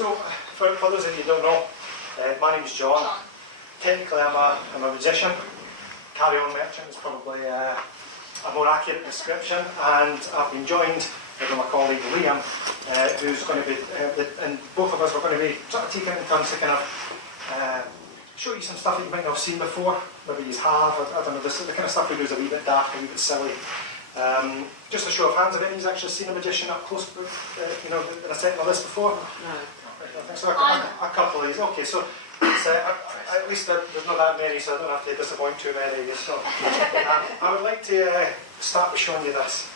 So, for those of you who don't know, my name's John. Technically, I'm a magician. Carry-on merchant is probably a more accurate description, and I've been joined with my colleague Liam, who's going to be, and both of us are going to be sort of taking in turns to kind of show you some stuff that you might not have seen before. Maybe you have, I don't know, the kind of stuff we do is a wee bit dark, a wee bit silly. Just a show of hands, have any of you actually seen a magician up close, in a setting like this before? No. I think so. A couple of these. Okay, so it's, at least there's not that many, so I don't have to disappoint too many of you. So, I would like to start with showing you this.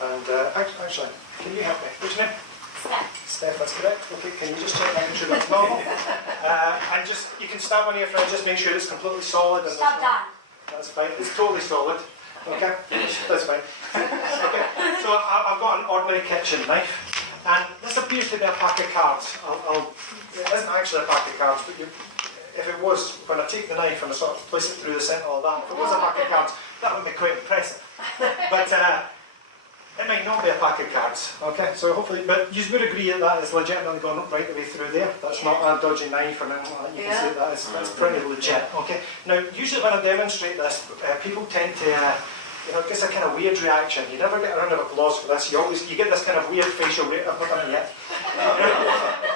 And actually, can you help me? What's your name? Steph. Steph, that's correct. Okay, can you just check making sure that's normal? And just, you can start one of your friends, just make sure it's completely solid. And Stop that. That's fine, it's totally solid. Okay, that's fine. Okay, so I've got an ordinary kitchen knife, and this appears to be a pack of cards. It isn't actually a pack of cards, but if it was, when I take the knife and I sort of place it through the centre of that, if it was a pack of cards, that would be quite impressive. But it might not be a pack of cards. Okay, so hopefully, but you would agree that is legitimately gone right the way through there. That's not a dodgy knife or anything like that. You can see that's pretty legit. Okay. Now, usually when I demonstrate this, people tend to, it gets a kind of weird reaction. You never get a round of applause for this. You get this kind of weird facial reaction. I've not done it yet.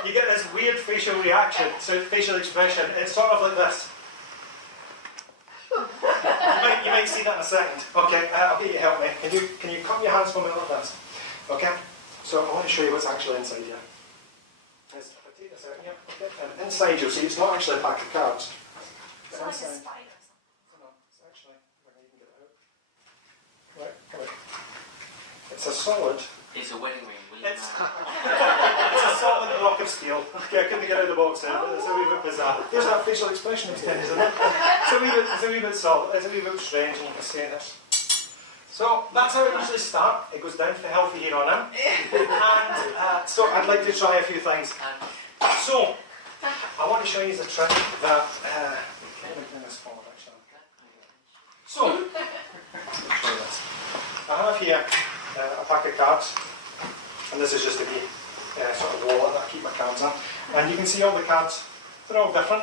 You get this weird facial reaction, so facial expression. It's sort of like this. You might see that in a second. Okay, I'll get you to help me. Can you cup your hands for me like this? Okay. So I want to show you what's actually inside here. If I take this out here, okay, and inside you'll see it's not actually a pack of cards. It's like a spider. No, it's actually, if I can even get it out. Right, come on. It's a solid. It's a wedding ring. It's a solid block of steel. Okay, I couldn't get out of the box then, but it's a wee bit bizarre. There's that facial expression extended, isn't it? It's a wee bit solid. It's a wee bit strange, and you can see this. So that's how it usually starts. It goes down to the healthy here on in. And so I'd like to try a few things. So I want to show you the trick that. Let me bring this forward actually. So let me show you this. I have here a pack of cards. And this is just a wee sort of wallet that I keep my cards in. And you can see all the cards, they're all different.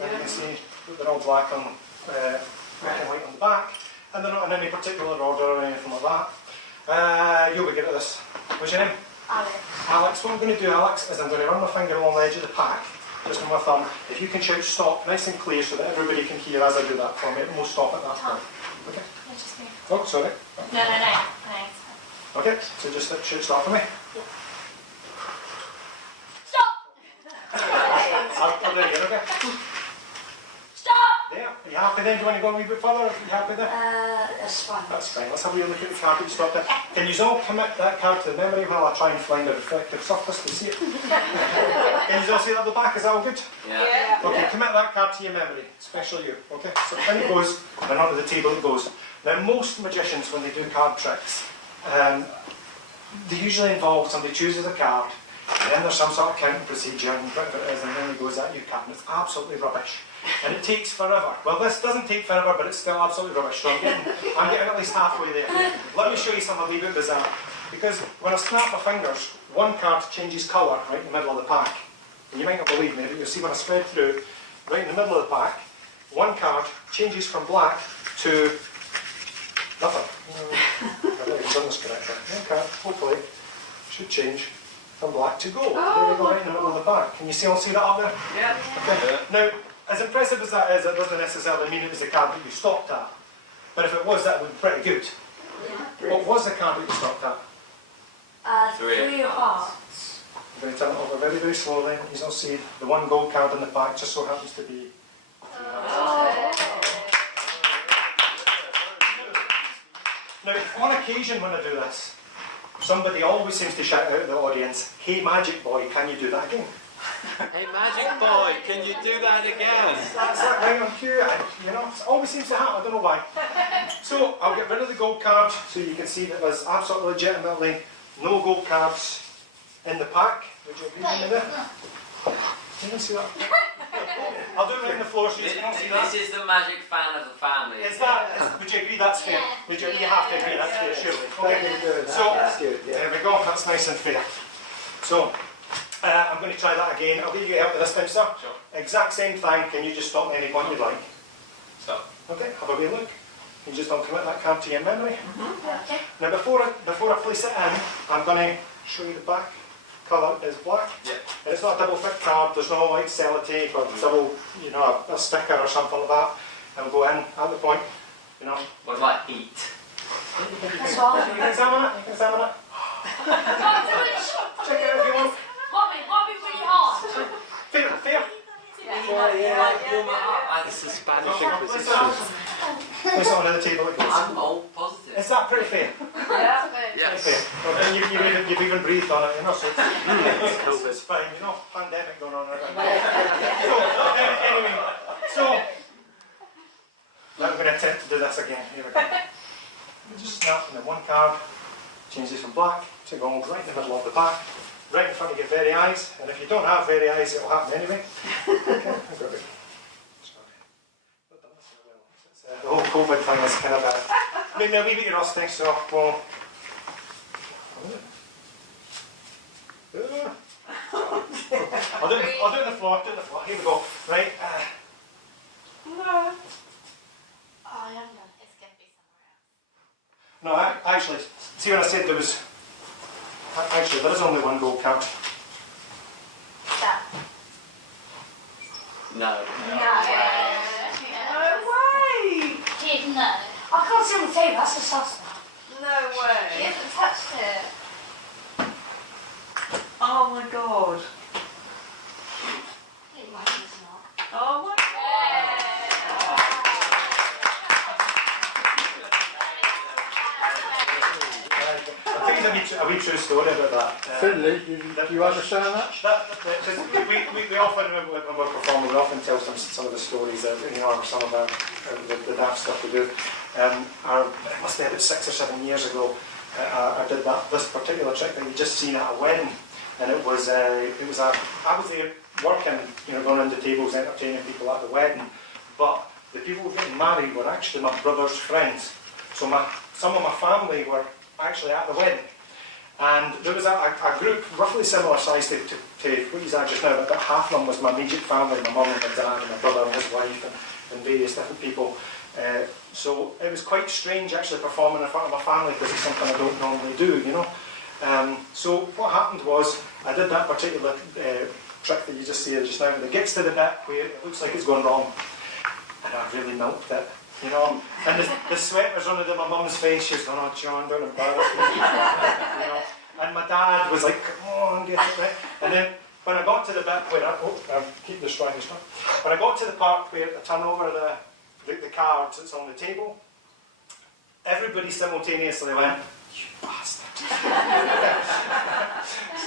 And you can see that they're all black and white on the back. And they're not in any particular order or anything like that. You'll be good at this. What's your name? Alex. Alex, what I'm going to do, Alex, is I'm going to run my finger along the edge of the pack, just with my thumb. If you can shout stop nice and clear so that everybody can hear as I do that for me, and we'll stop at that point. Okay? Just me. Oh, sorry. No. Okay, so just shout stop for me. Stop! I'll do it again, okay? Stop! There. Are you happy then? Do you want to go a wee bit further? Are you happy there? That's fine. That's fine. Let's have a wee look at the card that you stopped at. Can you all commit that card to the memory while I try and find a reflective surface to see it? Can you all see that at the back? Is that all good? Yeah. Okay, commit that card to your memory, especially you. Okay, so in it goes, and onto the table it goes. Now, most magicians, when they do card tricks, they usually involve somebody chooses a card, and then there's some sort of counting procedure, and whatever it is, and then he goes at your card, and it's absolutely rubbish. And it takes forever. Well, this doesn't take forever, but it's still absolutely rubbish. So I'm getting at least halfway there. Let me show you something a wee bit bizarre. Because when I snap my fingers, one card changes colour right in the middle of the pack. And you might not believe me, but you'll see when I spread through, right in the middle of the pack, one card changes from black to nothing. I think I've done this correctly. One card, hopefully, should change from black to gold. There we go, right in the middle of the pack. Can you see that up there? Yeah. Okay. Now, as impressive as that is, it doesn't necessarily mean it was the card that you stopped at. But if it was, that would be pretty good. What was the card that you stopped at? Three of hearts. I'm going to turn it over very, very slowly. You'll see the one gold card in the pack just so happens to be. Now, on occasion when I do this, somebody always seems to shout out at the audience, "Hey magic boy, can you do that again?" Hey, magic boy, can you do that again? That's that right on cue. It always seems to happen, I don't know why. So, I'll get rid of the gold card so you can see that there's absolutely legitimately no gold cards in the pack. Would you agree with me there? Can you see that? I'll do it right on the floor so you can all see that. This is the magic fan of the family. Would you agree that's fair? You have to agree that's fair, surely. Okay. Good. So, That's good. Yeah. there we go, that's nice and fair. So, I'm going to try that again. I'll give you help with this time, sir. Sure. Exact same thing. Can you just stop at any point you'd like? Stop. Okay, have a wee look. You just don't commit that card to your memory. Okay. Now before I place it in, I'm going to show you the back colour is black. Yeah. And it's not a double thick card, there's no like sellotape or double, you know, a sticker or something like that. And we'll go in at the point, you know. What about eat? That's all. You can examine it, you can examine it. Check it out if you want. Bobby, really hard. Fair, fair. Warm it up. It's the Spanish Inquisition. Place it on the table it goes. I'm all positive. Is that pretty fair? Yeah. Yes. Fair. Well, and you've even breathed on it, you know, so COVID. it's fine, you know, pandemic going on. Anyway, so I'm going to attempt to do this again. Here we go. Just snap and then one card, change this from black to gold right in the middle of the pack, right in front of your very eyes. And if you don't have very eyes, it will happen anyway. Okay, I've got it. Sorry. Not done this very well. The whole COVID thing is kind of maybe a wee bit rusty, so we'll. I'll do it on the floor. Here we go. Right. No. Oh, I haven't done it. It's going to be somewhere else. No, actually, see when I said there was. Actually, there is only one gold card. That. No. No way. Kid, no. I can't see on the table. That's the sauce now. No way. He hasn't touched it. Oh my god. It might be not. Oh my god. I'll tell you a wee true story about that. Finley, do you understand that? We often, when we're performing, we often tell some of the stories that, you know, or some of the daft stuff we do. It must be about 6 or 7 years ago, I did this particular trick that you just seen at a wedding. And I was there working, you know, going around the tables, entertaining people at the wedding. But the people getting married were actually my brother's friends. So some of my family were actually at the wedding. And there was a group roughly similar size to what he's at just now, but about half of them was my immediate family, my mum and my dad and my brother and his wife and various different people. So it was quite strange actually performing in front of my family because it's something I don't normally do, you know. So what happened was, I did that particular trick that you just see just now, and it gets to the bit where it looks like it's gone wrong, and I really milked it, you know, and the sweat was running down my mum's face. She was going, "Oh John, don't embarrass me," you know, and my dad was like, "Come on, get it right." And then when I got to the bit where I keep destroying this stuff, when I got to the part where I turn over the cards that's on the table, everybody simultaneously went, "You bastard."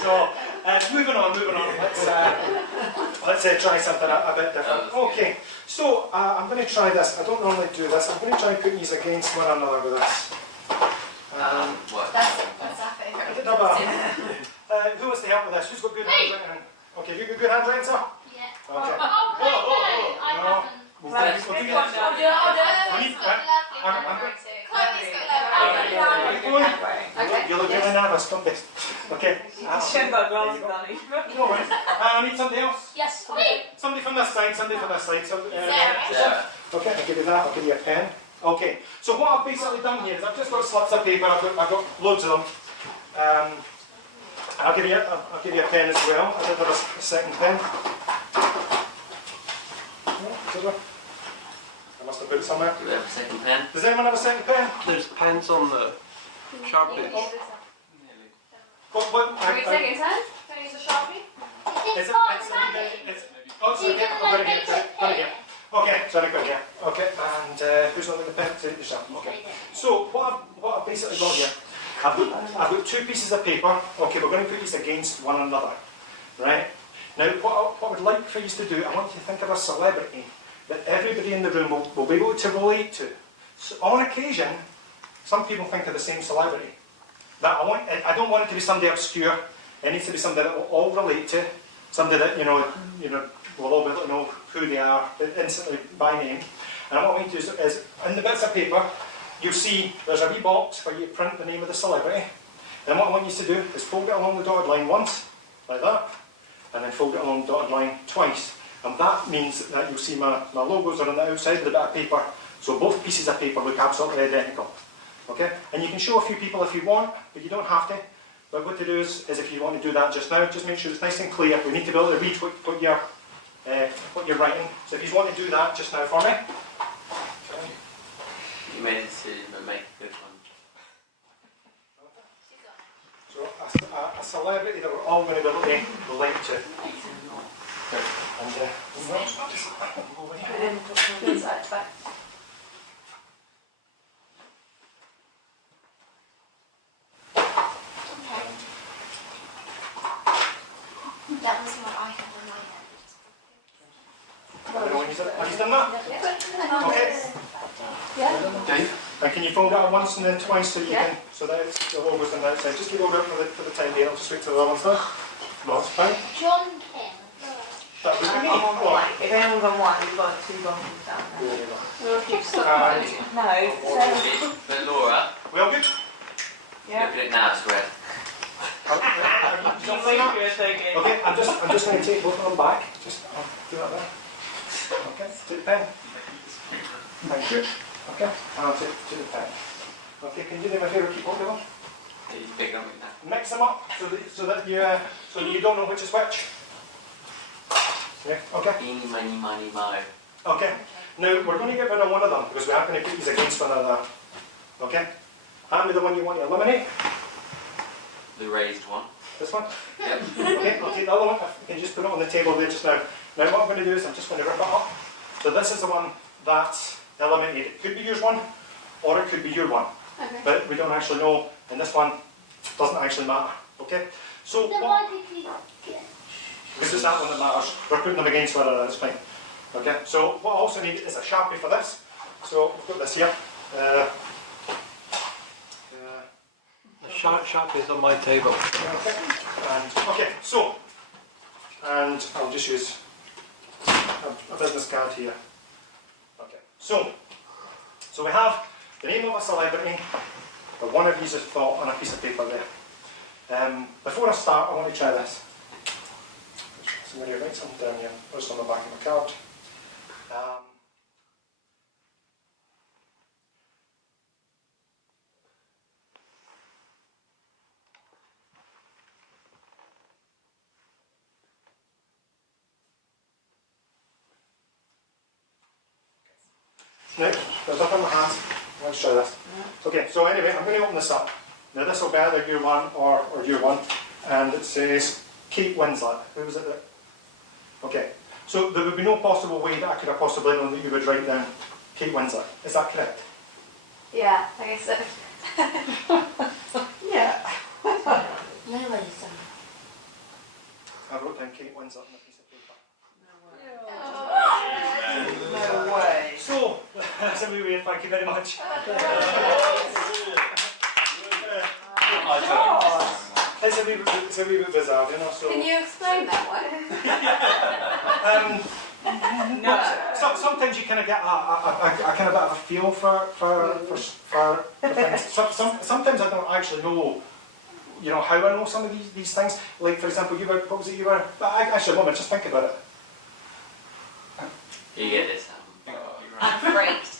So, moving on. Let's try something a bit different. Okay, so I'm going to try this. I don't normally do this. I'm going to try and put these against one another with this. What? That's our favourite. Who wants to help with this? Who's got good handwriting? Okay, you got good handwriting, sir? Yeah. Okay. Oh, wait, no. I haven't. We'll Right, do pick this. one now. You look really nervous, don't you? Okay. She hasn't got glasses on it. No worries. I need somebody else. Yes, me. Somebody from this side. So, Sarah. okay, I'll give you that. I'll give you a pen. Okay. So what I've basically done here is I've just got slips of paper. I've got loads of them. I'll give you a pen as well. I did have a second pen. I must have put it somewhere. Do we have a second pen? Does anyone have a second pen? There's pens on the Sharpies. What? Are we taking a turn? Can I use a Sharpie? It's oh, sorry, yeah, I've got it here. Got it here. Okay, sorry, got it here. Okay, and who's holding the pen? Yourself. Okay. So what I've basically got here, I've got two pieces of paper. Okay, we're going to put these against one another, right? Now, what I would like for you to do, I want you to think of a celebrity that everybody in the room will be able to relate to. So on occasion, some people think of the same celebrity. But I don't want it to be somebody obscure. It needs to be somebody that we'll all relate to, somebody that you know, we'll all be able to know who they are instantly by name. And what I want you to do is in the bits of paper, you'll see there's a wee box for you to print the name of the celebrity. And what I want you to do is fold it along the dotted line once, like that. and then fold it along the dotted line twice. And that means that you'll see my logos are on the outside of the bit of paper, so both pieces of paper look absolutely identical. Okay? And you can show a few people if you want, but you don't have to. But what to do is if you want to do that just now, just make sure it's nice and clear. We need to be able to read what you're writing. So if you want to do that just now for me. You made a decision, but make a good one. So a celebrity that we're all going to be able to relate to. And go over here. Inside, back. Okay. That was what I had in my head. I don't know when you've done that. Okay. Yeah. Dave? And can you fold that once and then twice so you Yeah. can, so that it's the logo's on the outside. Just keep over it for the time being. I'll just wait till the other one's done. No, it's fine. John King. That would be me. I'm on What? one. If anyone's on one, you've got two boxes down there. There you go. We'll keep And stopping. But Laura, we all good? Yeah. look at it now, I swear. Something like that? Okay, I'm just going to take both of them back. Just do that there. Okay, take the pen. Thank you. Okay, and I'll take the pen. Okay, can you do me a favour? Keep hold of them. He's big on it now. Mix them up so that you don't know which is which. Yeah. Okay. Eeny, miny, miny, mo. Okay. Now we're going to get rid of one of them because we are going to put these against one another. Okay. Hand me the one you want to eliminate. The raised one. This one. Yep. Okay, I'll take the other one. You can just put it on the table there just now. Now what I'm going to do is I'm just going to rip it up. So this is the one that's eliminated. It could be yours one, or it could be your one. Okay. But we don't actually know, and this one doesn't actually matter. Okay? So Then what, why did you get... because it's that one that matters. We're putting them against one another, it's fine. Okay? So what I also need is a Sharpie for this. So we've got this here. The sharp is on my table. Okay, so, and I'll just use a business card here. Okay, so we have the name of a celebrity, the one of these is thought on a piece of paper there. Before I start, I want to try this. Somebody write something down here, just on the back of my card. Now, there's up in my hands. Let's try this. Okay, so anyway, I'm going to open this up. Now this will be either your one or your one. And it says Kate Winslet. Who was it that? Okay, so there would be no possible way that I could have possibly known that you would write down Kate Winslet. Is that correct? Yeah, I guess so. Yeah. Nobody's done I wrote down Kate Winslet on a piece of paper. No way. So, that's a wee way, thank you very much. It's a wee bit bizarre, you know. So, Can you explain that one? No. sometimes you kind of get a kind of bit of a feel for things. Sometimes I don't actually know, you know, how I know some of these things. Like, for example, what was it you were? Actually, a moment, just think about it. You get this. I'm freaked.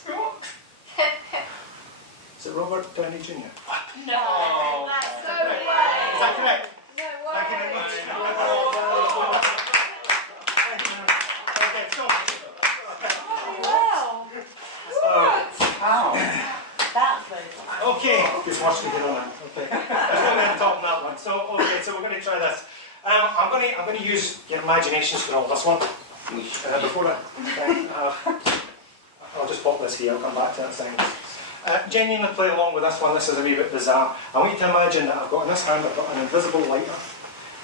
Is it Robert Downey Jr.? No, that's so way. Is that correct? No Thank you very way. much. Okay, so. Wow. Wow. That's very fun. Okay, just watch me get on that. Okay, there's no way to top that one. So, okay, so we're going to try this. I'm going to use your imaginations for all this one. Before I'll just pop this here. I'll come back to that thing. Genuinely play along with this one. This is a wee bit bizarre. I want you to imagine that I've got in this hand, I've got an invisible lighter,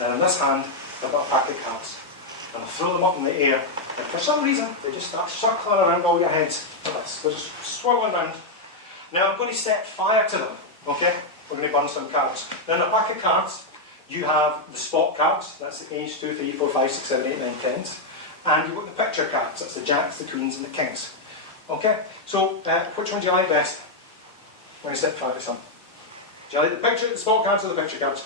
and in this hand, I've got a pack of cards. And I throw them up in the air, and for some reason, they just start circling around all your heads like this. They're just swirling around. Now I'm going to set fire to them. Okay, we're going to burn some cards. Now in a pack of cards, you have the spot cards. That's the Ace, 2, 3, 4, 5, 6, 7, 8, 9, 10s. And you've got the picture cards. That's the Jacks, the Queens, and the Kings. Okay, so which one do you like best? When you set fire to some. Do you like the spot cards or the picture cards?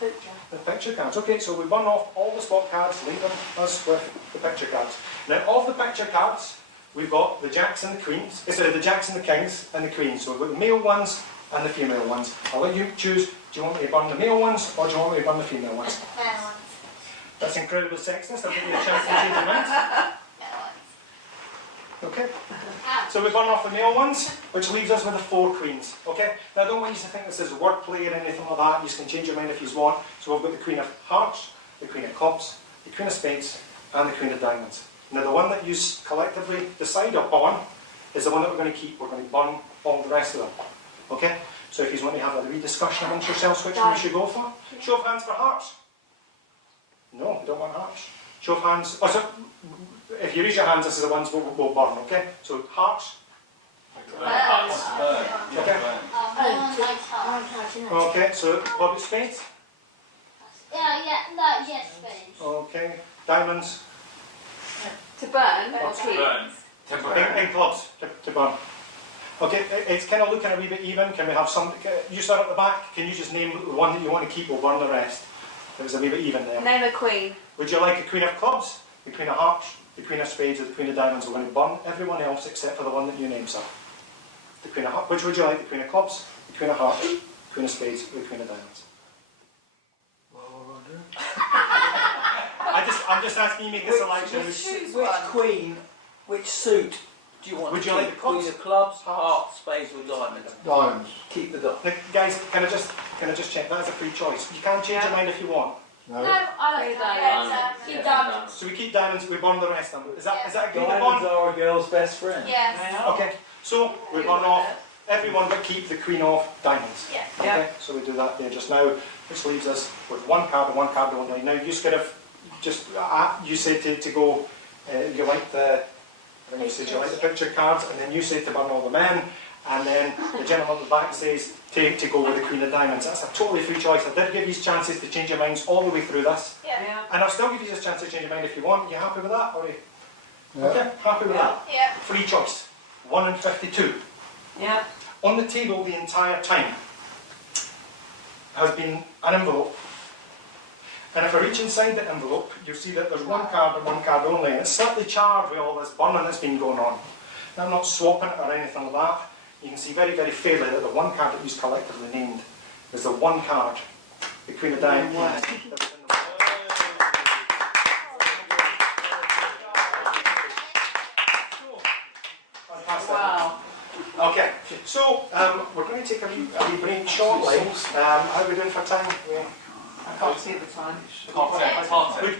The picture cards. Okay, so we burn off all the spot cards, leave them us with the picture cards. Now, of the picture cards, we've got the jacks and the queens. Sorry, the jacks and the kings and the queens. So we've got the male ones and the female ones. I'll let you choose. Do you want me to burn the male ones or do you want me to burn the female ones? Male ones. That's incredibly sexist. I'll give you a chance to change your mind. Male ones. Okay. Ah. So we burn off the male ones, which leaves us with the 4 queens. Okay? Now I don't want you to think this is wordplay or anything like that. You can change your mind if you want. So we've got the Queen of Hearts, the Queen of Clubs, the Queen of Spades, and the Queen of Diamonds. Now the one that you collectively decide upon is the one that we're going to keep. We're going to burn all the rest of them. Okay? So if you want to have a wee discussion amongst yourselves, which one you should go for? Show of hands for hearts. No, we don't want hearts. Show of hands. Oh, so if you raise your hands, this is the ones we'll burn, okay? So hearts. Okay. Everyone likes hearts. Okay, so Bobby Spades. Yes, spades. Okay. Diamonds. To burn or To keep? In clubs, to burn. Okay, it's kind of looking a wee bit even. Can we have some? You start at the back. Can you just name the one that you want to keep? We'll burn the rest. It was a wee bit even there. Name a queen. Would you like a Queen of Clubs, the Queen of Hearts, the Queen of Spades, or the Queen of Diamonds? We're going to burn everyone else except for the one that you named, sir. The Queen of Hearts. Which would you like? The Queen of Clubs, the Queen of Hearts, the Queen of Spades, or the Queen of Diamonds? I'm just asking you to make a selection. Which queen, which suit do you want? Would to you like keep? the clubs? Queen of clubs, hearts, spades, or diamonds? Diamonds. Keep the dot. Now, guys, can I just check? That is a free choice. You can change your mind if you want. No. I like diamonds. Keep diamonds. So we keep diamonds, we burn the rest of them. Is that agreed Diamonds upon? are a girl's best friend. Yes. Okay, so we burn off everyone but keep the Queen of Diamonds. Yeah. Okay, so we do that there just now, which leaves us with one card and one card only. Now you could have just, you said to go, you like the, I think you said you like the picture cards, and then you said to burn all the men, and then the gentleman at the back says to go with the Queen of Diamonds. That's a totally free choice. I did give you chances to change your minds all the way through this, Yeah. and I'll still give you a chance to change your mind if you want. You happy with that? Or Yeah. okay, happy with that? Yeah. Free choice. 1 in 52. Yeah. On the table the entire time has been an envelope. And if I reach inside the envelope, you'll see that there's one card and one card only. And it's slightly charged with all this burning that's been going on. Now, I'm not swapping it or anything like that. You can see very, very fairly that the one card that you collectively named is the one card, the Queen of Diamonds. that was in the Fantastic. Wow. Okay, so we're going to take a wee break shortly. How are we doing for time? I can't see the time.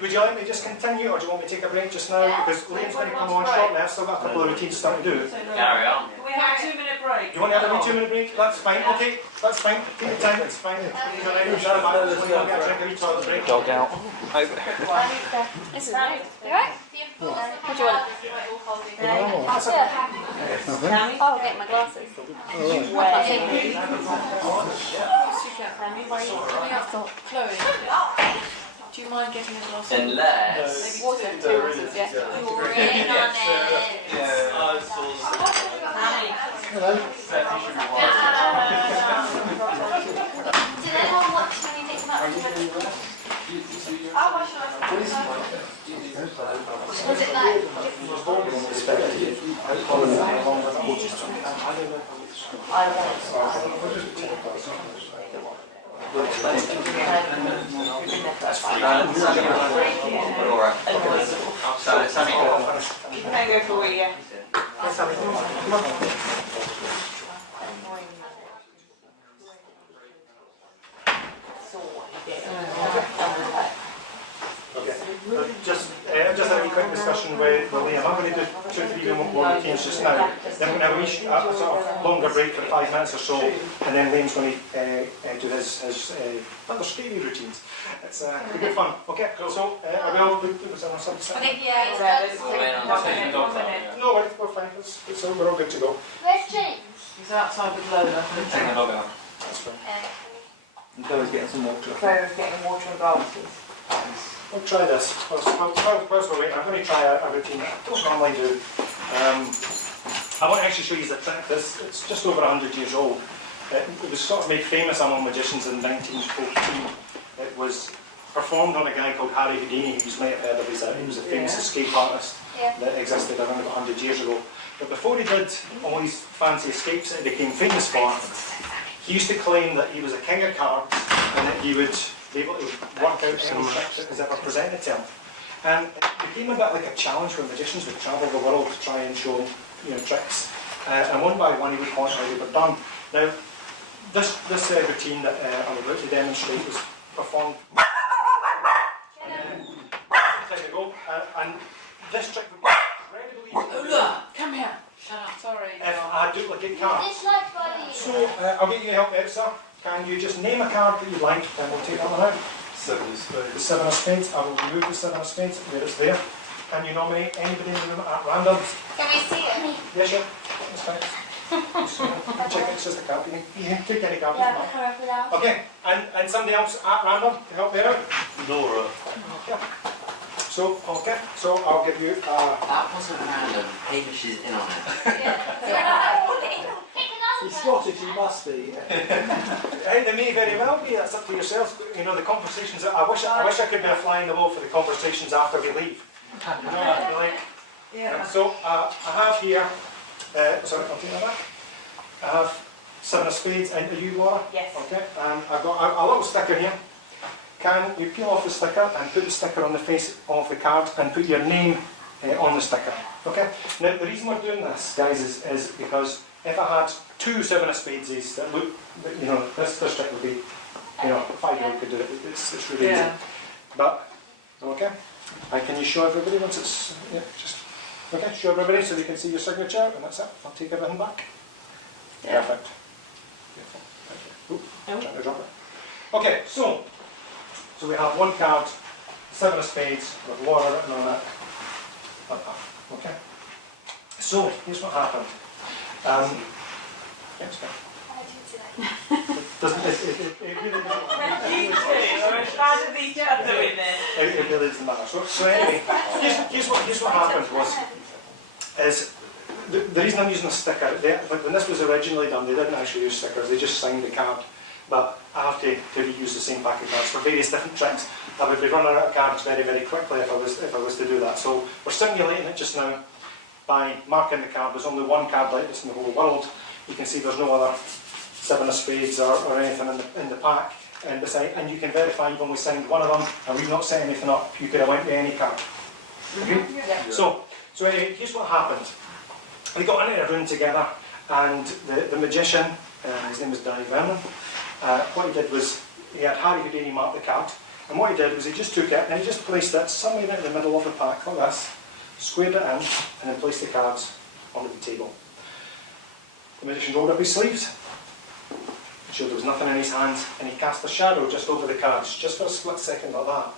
Would you like me to just continue, or do you want me to take a break just now? Yeah. Because Liam's going to come on shortly. I've still got a couple of routines to start to do. Carry on. Can we have a 2-minute break? You want to have a wee 2-minute break? That's fine. Okay, that's fine. Take your time. It's fine. You're going to get a drink, a wee toilet break. Dog out. This is right. You right? What do you want? That's okay. I'll get my glasses. Chloe, do you mind getting a glass? Unless. Maybe water, 2 waters, yeah. You're in on it. Hello. Did anyone watch when you picked them up? Was it like... You can go for a wee, yeah. Okay. Just have a quick discussion with Liam. I'm going to do 2 or 3 more routines just now. Then we're going to have a sort of longer break for 5 minutes or so, and then Liam's going to do his rather scary routines. It's good fun. Okay, so are we all good? Was there something? I think, yeah, it's No, we're fine. We're all good to go. Where's James? He's outside with Lola. Take the dog out. That's fine. Chloe's getting some water. Chloe's getting water and glasses. We'll try this. Whilst we're waiting, I'm going to try a routine I don't normally do. I want to actually show you the trick. It's just over 100 years old. It was sort of made famous among magicians in 1914. It was performed on a guy called Harry Houdini. You might have heard of him. He was a famous escape artist that existed around about 100 years ago. But before he did all these fancy escapes that he became famous for, he used to claim that he was a king of cards and that he would be able to work out any trick that was ever presented to him. And it became a bit like a challenge where magicians would travel the world to try and show tricks. And one by one he would point how they were done. Now, this routine that I'm about to demonstrate was performed time ago, and this trick would be incredibly easy. Ola, come here. Shut up. Sorry. If I duplicate cards. It's like body. So, I'll get you help there, sir. Can you just name a card that you'd like, and we'll take that one out. 7 of spades. The 7 of spades. I will remove the 7 of spades where it's there. Can you nominate anybody in the room at random? Can we see it? Yes, yeah. That's fine. So, check it, it's just a card. You can take any card. Yeah, cover it out. Okay, and somebody else at random to help me out? Laura. Okay. So, I'll give you That wasn't random. Hamish is in on it. He's Scottish, he must be. They may very well be. That's up to yourselves. You know, the conversations. I wish I could be a fly in the wall for the conversations after we leave. You know, I'd be like. Yeah. So I have here. Sorry, I'll take that back. I have 7 of spades. And are you, Laura? Yes. Okay. And I've got a little sticker here. Can you peel off the sticker and put the sticker on the face of the card and put your name on the sticker? Okay. Now the reason we're doing this, guys, is because if I had 2 7 of spades that look, this trick would be, 5-year-old could do it. It's really easy. But okay. And can you show everybody once it's show everybody so they can see your signature, and that's it. I'll take everything back. Yeah. Perfect. Beautiful. Thank you. Ooh, trying to drop it. Okay, so we have one card, 7 of spades with Laura written on it. Like that. Okay. So here's what happened. It's fine. I didn't see that. It really doesn't matter. You two are as bad as each other with it. It really doesn't matter. So anyway, here's what happened is the reason I'm using a sticker. When this was originally done, they didn't actually use stickers. They just signed the card. But I have to reuse the same pack of cards for various different tricks. I would be running out of cards very, very quickly if I was to do that. So we're simulating it just now by marking the card. There's only one card like this in the whole world. You can see there's no other 7 of spades or anything in the pack. And you can verify even we signed one of them and we've not set anything up. You could have went to any card. Okay? Yeah. So anyway, here's what happened. We got into a room together, and the magician, his name was Danny Vernon. What he did was he had Harry Houdini mark the card, and what he did was he just took it and he just placed it somewhere in the middle of the pack like this, squared it in, and then placed the cards onto the table. The magician rolled up his sleeves, showed there was nothing in his hands, and he cast a shadow just over the cards, just for a split second like that.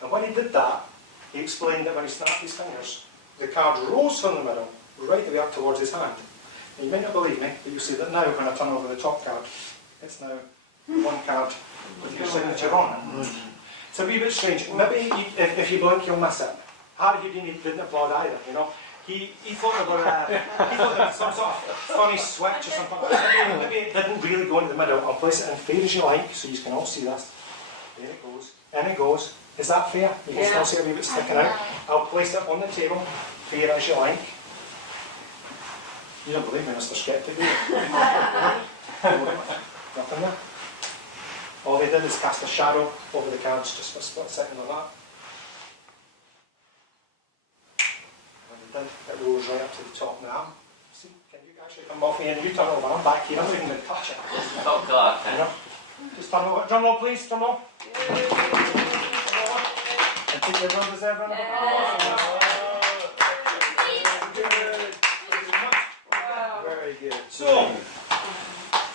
And when he did that, he explained that when he snapped his fingers, the card rose from the middle, right the way up towards his hand. And you may not believe me, but you'll see that now when I turn over the top card, it's now one card with your signature on it. It's a wee bit strange. Maybe if you blink, you'll miss it. Harry Houdini didn't applaud either, He thought there was some sort of funny switch or something like that. Maybe it didn't really go into the middle. I'll place it in fair as you like, so you can all see this. There it goes. In it goes. Is that fair? You can still see a wee bit sticking out. I'll place it on the table, fair as you like. You don't believe me, Mr. Skeptic, do you? Nothing there. All they did is cast a shadow over the cards just for a split second like that. And it rolls right up to the top now. See, can you actually come off here and you turn over? I'm back here, I'm not even going to touch it. Top card, Just turn over. Drum roll, please, drum roll. And take your brothers there, brother. Very good. So,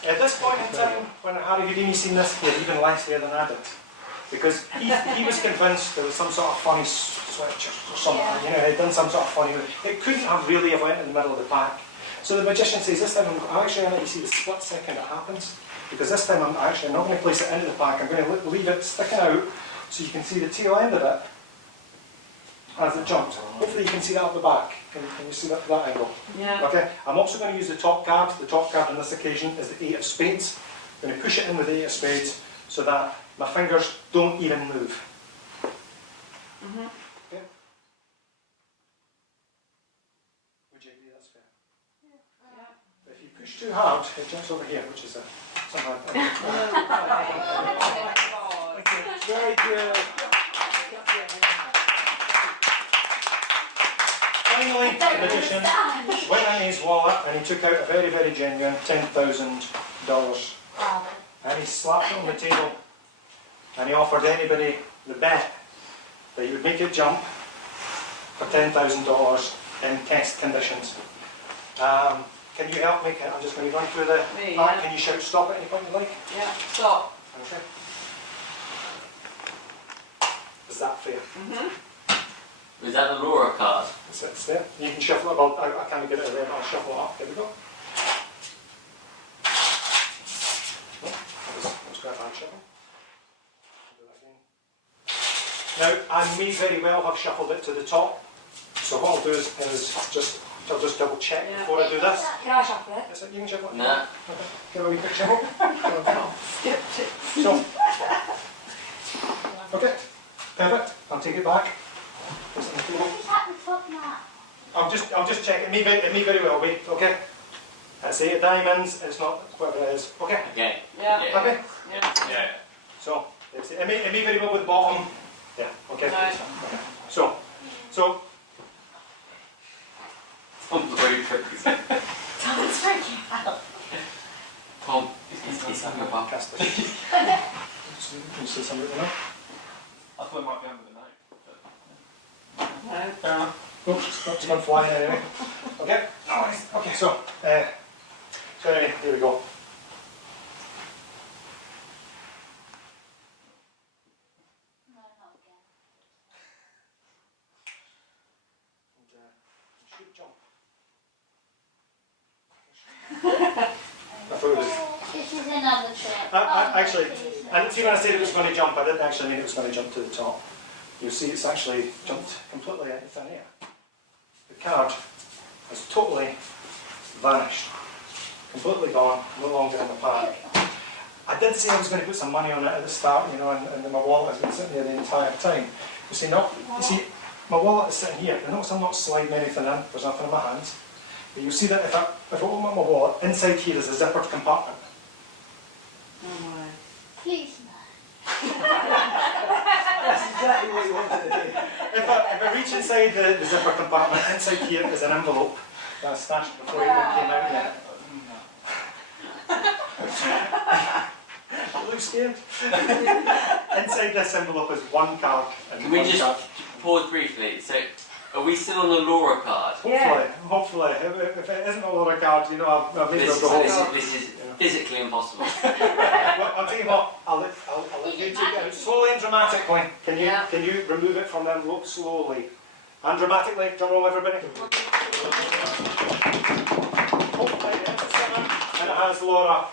at this point in time, when Harry Houdini seen this, he had even less hair than I did. Because he was convinced there was some sort of funny switch or something, he'd done some sort of funny. It couldn't have really have went in the middle of the pack. So the magician says, this time I'm actually going to let you see the split second it happens. Because this time I'm not going to place it into the pack, I'm going to leave it sticking out so you can see the tail end of it as it jumps. Hopefully you can see that up the back. Can you see that angle? Yeah. Okay. I'm also going to use the top card. The top card on this occasion is the 8 of spades. I'm going to push it in with the 8 of spades so that My fingers don't even move. Mhm. Okay? Would you agree that's fair? Yeah. If you push too hard, it jumps over here, which is somehow. Oh, God. Very good. Finally, the magician went in his wallet and he took out a very, very genuine $10,000 and he slapped it on the table and he offered anybody the bet that he would make it jump for $10,000 in test conditions. Can you help me? I'm just going to run through the Me, pack. yeah. Can you shout stop at any point you like? Yeah, stop. Okay. Is that fair? Was that the Laura card? It's there. You can shuffle it. Well, I can't get it there, but I'll shuffle it up. Here we go. Oh, that was quite a bad shuffle. Do that again. Now, I may very well have shuffled it to the top. So what I'll do is I'll just double check Yeah. before I do this. Can I shuffle it? Is it, you can shuffle it? Nah. Okay. Give it a wee quick shuffle. Skipped it. So, okay, perfect. I'll take it back. It's on the table. It's at the top now. I'll just check. It may very well be. Okay. That's 8 of diamonds. It's not whatever it is. Okay. Okay. Yeah. Okay. Yeah. Yeah. So it may very well be the bottom. Yeah. Okay. Right. Okay. So Tom's very tricky. Someone's freaking out. Tom, he's having a bath. cast this. Can you see something there? I thought it might be under the night. No. Fair enough. Oops, it's gone flying anyway. Okay. Alright. Okay. So anyway, here we go. No, not again. And, you should jump. I thought it was. This is another trick. Actually, and see when I said it was going to jump, I didn't actually mean it was going to jump to the top. You'll see it's actually jumped completely into thin air. The card has totally vanished. Completely gone, no longer in the pack. I did say I was going to put some money on it at the start, you know, and my wallet has been sitting there the entire time. You see, my wallet is sitting here. Notice I'm not sliding anything in, there's nothing in my hands. But you'll see that if I open up my wallet, inside here is a zippered compartment. Oh, my. Please no. That's exactly what you wanted to do. If I reach inside the zipper compartment, inside here is an envelope that I stashed before it even came out yet. You look scared. Inside this envelope is one card. And Can we one just card. pause briefly? So, are we still on the Laura card? Hopefully. If it isn't a Laura card, you know, I've made This the whole. is physically impossible. Well, I'll tell you what, I'll let you take it out slowly and dramatically. Can you remove it from the envelope slowly and dramatically? Drum roll, everybody. Hopefully it is a 7 and it has Laura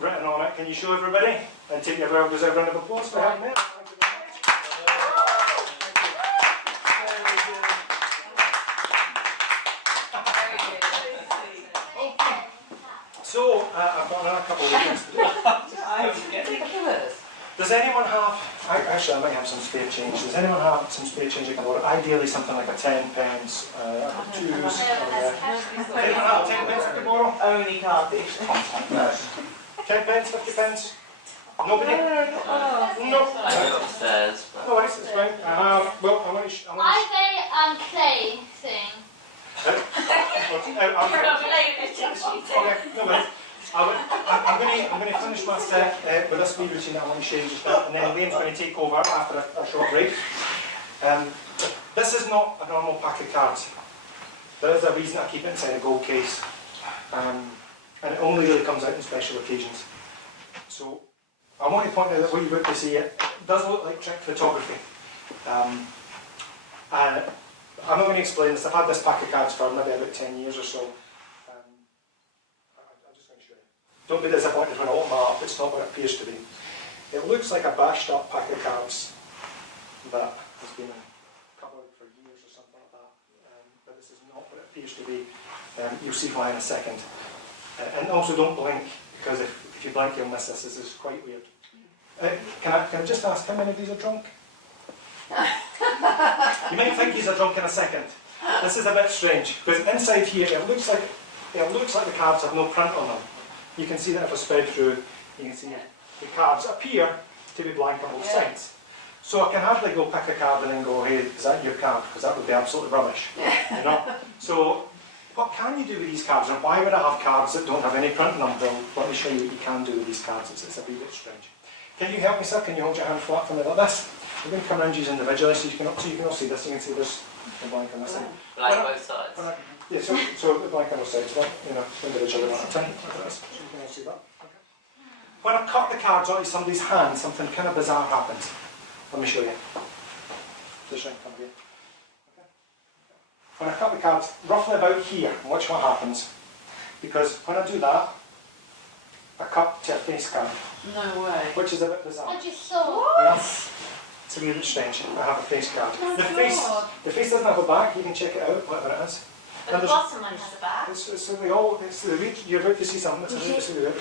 written on it. Can you show everybody? And take your well-deserved round of applause for having it. Thank you very much. So, I've got another couple of things to do. Does anyone have, actually I might have some spare change, does anyone have some spare change I can borrow? Ideally something like a 10 pence, twos, does anyone have 10 pence to borrow? Only cardish. 10 pence, 50 pence? Nobody? No. I go upstairs. But... No worries, it's fine. Well, I want to... I've a clay thing. Okay, no worries. I'm going to finish my set with this wee routine that I want to show you just now, and then Liam's going to take over after a short break. This is not a normal pack of cards. There is a reason I keep it inside a gold case, and it only really comes out in special occasions. So I want to point out that what you're about to see, it does look like trick photography. And I'm not going to explain this. I've had this pack of cards for maybe about 10 years or so. I'm just going to show you. Don't be disappointed when I open my up. It's not what it appears to be. It looks like a bashed up pack of cards that has been covered for years or something like that. But this is not what it appears to be. You'll see why in a second. And also don't blink, because if you blink you'll miss this. This is quite weird. Can I just ask how many of these are drunk? You might think these are drunk in a second. This is a bit strange because inside here it looks like the cards have no print on them. You can see that if I spread through, you can see the cards appear to be blank on both sides. So I can hardly go pick a card and then go, hey, is that your card? Because that would be absolutely rubbish. You know? So what can you do with these cards, and why would I have cards that don't have any print on them? Well, let me show you what you can do with these cards. It's a wee bit strange. Can you help me, sir? Can you hold your hand flat for me like this? I'm going to come around you individually so you can all see this. You can see there's a blank on this side. Like both sides. Yeah, so the blank on the sides, you know, individually one at a time. So you can all see that. Okay. When I cut the cards onto somebody's hand, something kind of bizarre happens. Let me show you. Just come here. Okay. When I cut the cards roughly about here, watch what happens. Because when I do that, I cut to a face card. No way. Which is a bit bizarre. I just saw. Yeah. It's a wee bit strange. I have a face card. Oh, The face doesn't have a back. You can check it out, whatever it is. But the bottom one has a back. You're about to see something. It's a wee bit.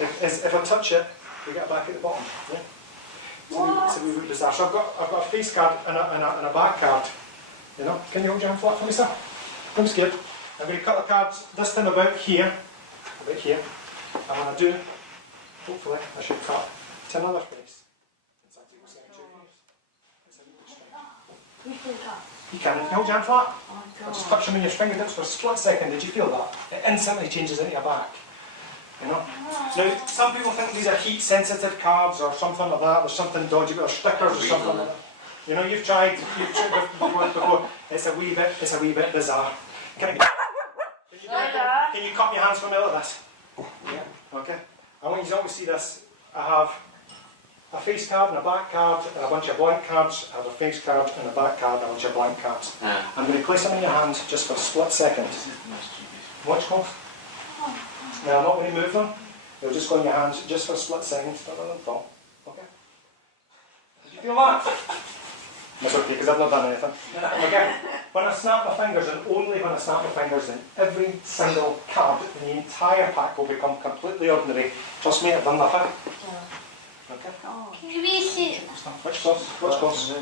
If I touch it, you get a back at the bottom. Yeah. It's a wee bit bizarre. So I've got a face card and a back card. You know. Can you hold your hand flat for me, sir? I'm scared. I'm going to cut the cards this time about here. About here. And when I do, hopefully I should cut to another face. You can hold your hand flat. I'll just touch them in your fingertips for a split second. Did you feel that? It instantly changes into a back. You know? Now, some people think these are heat sensitive cards or something like that. There's something dodgy, or stickers or something like that. You know, you've tried before. It's a wee bit bizarre. Can you cup your hands for me like this? Yeah. Okay. I want you to always see this. I have a face card and a back card and a bunch of blank cards. I have a face card and a back card and a bunch of blank cards. I'm going to place them in your hand just for a split second. Watch close. Now I'm not going to move them. They'll just go in your hands just for a split second. Start on the top. Okay. Did you feel that? That's okay because I've not done anything. Okay. When I snap my fingers, and only when I snap my fingers, then every single card in the entire pack will become completely ordinary. Trust me, I've done nothing. Okay. Can you be seen? Watch close. Watch close.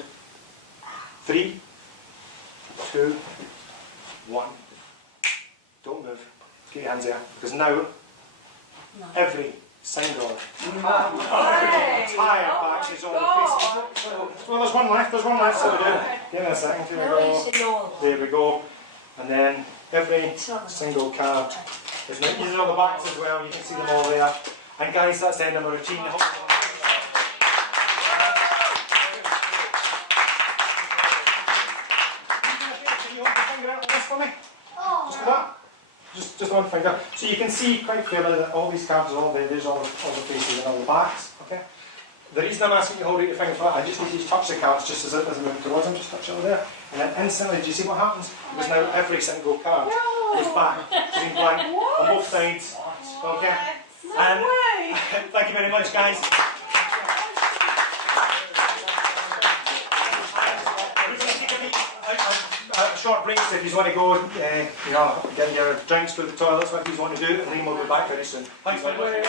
3, 2, 1. Don't move. Keep your hands there. Because now, every single entire batch is on the face. Well, there's one left. So we do. Give me a second. Here we go. There we go. And then every single card is now. These are all the backs as well. You can see them all there. And guys, that's the end of my routine. Just one finger. So you can see quite clearly that all these cards are all there. There's all the faces and all the backs. Okay. The reason I'm asking you to hold your finger flat, I just need you to touch the cards just as I move towards them. Just touch it over there, and then instantly, do you see what happens? Because now every single card goes back to being blank on both sides. Okay. And thank you very much, guys. A short break if you want to go, get your drinks, go to the toilets, what you want to do, and then we'll be back very soon. Thanks very much.